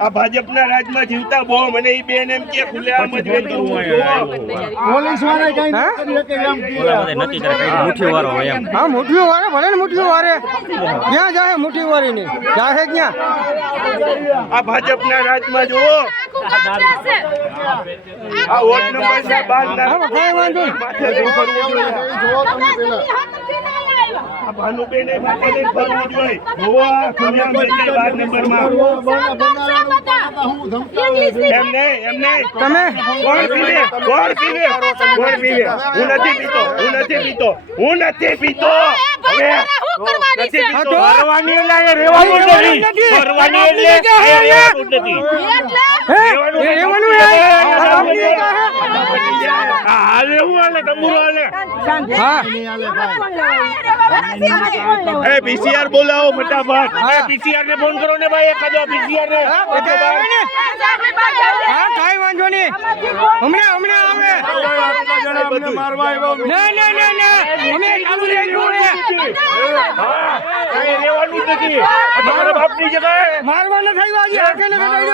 આ ભાજપના રાજમાં જીવતા બહુ મને ઈ બેન એમ કે ખુલ્લે આમ જ પોલીસ વાળા કઈ નથી કરે મુઠ્ઠી વાળો એમ હા મુઠ્ઠી વાળો ભલે ને મુઠ્ઠી વાળે ક્યાં જાહે મુઠ્ઠી વાળી ને જાહે ક્યાં આ ભાજપના રાજમાં જુઓ આ વોર્ડ નંબર છે 12 ના કઈ વાંધો માથે ફરવું જોઈએ આ ભાનુબેને માથે ફરવું જોઈએ જોવા ખુલ્લામ જગ્યાએ 12 નંબરમાં એમ નહીં તમે કોણ પીવે હું નથી પીતો હવે નથી પીતો કરવાની એટલે રહેવાનું નથી કરવાની એટલે રહેવાનું નથી હાલે હું હાલે તમુરો હાલે એ પીસીઆર બોલાવો ફટાફટ પીસીઆર ને ફોન કરો ને ભાઈ એકાદો પીસીઆર ને હા કઈ વાંધો નહીં હમણાં આવે મારવા આવ્યો ના અમે ચાલુ રહેવું ને કઈ રહેવાનું નથી તમારા બાપની જગ્યાએ મારવા ન થઈ આજે આકે ન થઈ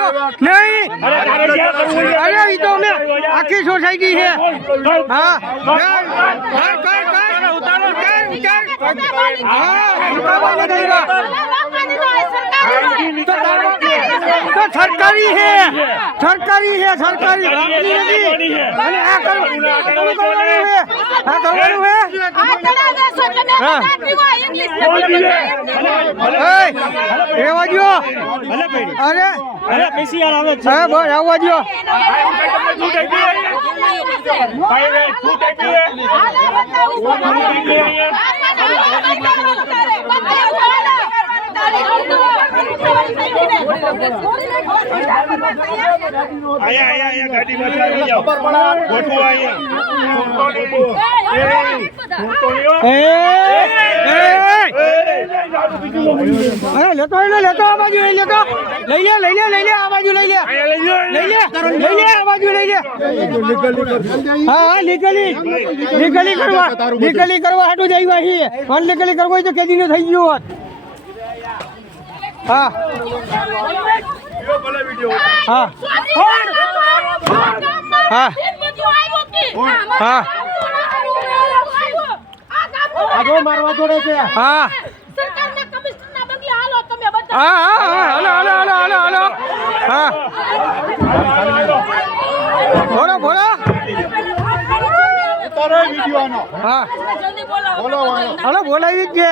નહીં અરે તારે ક્યાં કરવું છે અરે ઈ તો અમે આખી સોસાયટી છે હા કઈ ઉતારો તો સરકારી છે સરકારી નથી અને આ કરવાનું છે રેવા દો અરે પીસીઆર આવે છે બસ આવવા દો આયા ગાડીમાં આવી જાઓ ગોઠવો અરે લેતો આ બાજુ લઈ લે આ બાજુ લઈ લે આ બાજુ લઈ લે હા લીગલી કરવા હાટું જ આવ્યા છીએ અનલીગલી કરવું હોય તો કેદી નું થઈ ગયું હોત હા મારવા જોડે છે હા બોલાવી જ છે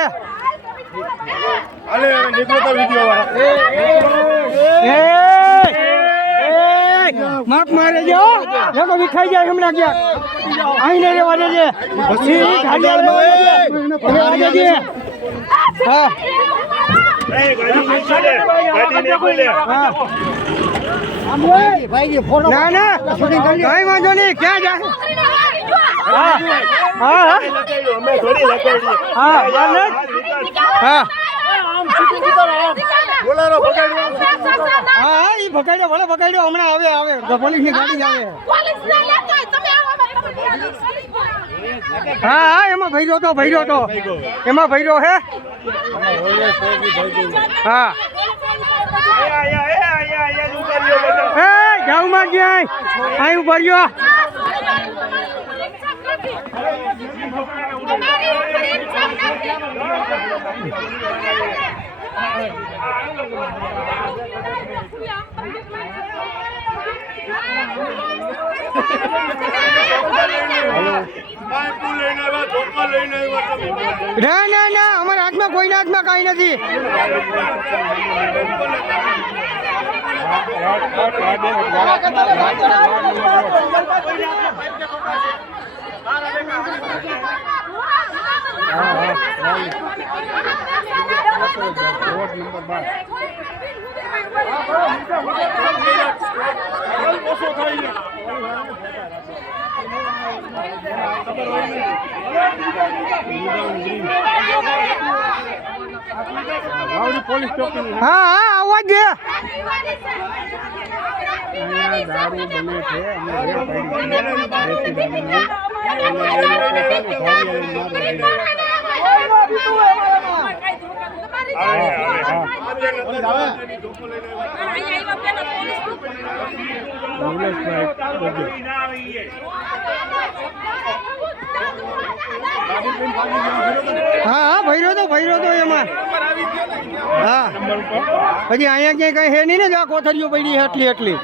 માપ મારે જો વિખાઈ જાય હમણાં ક્યાંક અહીં નહીં રહેવા દેજે હા ના કઈ વાંધો નહીં ક્યાં જાય ભગાડ્યો હમણાં આવે પોલીસ ની ગાડી આવે હા એમાં ભર્યો તો એમાં ભર્યો હે હા જાઉં માં ક્યાંય અહીં ભર્યો ના અમારા હાથમાં કોઈના હાથમાં કઈ નથી હા આવવા દે દારૂ બને છે હા ભર્યો તો એમાં હા પછી અહીંયા ક્યાંય કઈ હે નહીં ને જ આ કોથળીઓ પડી એટલી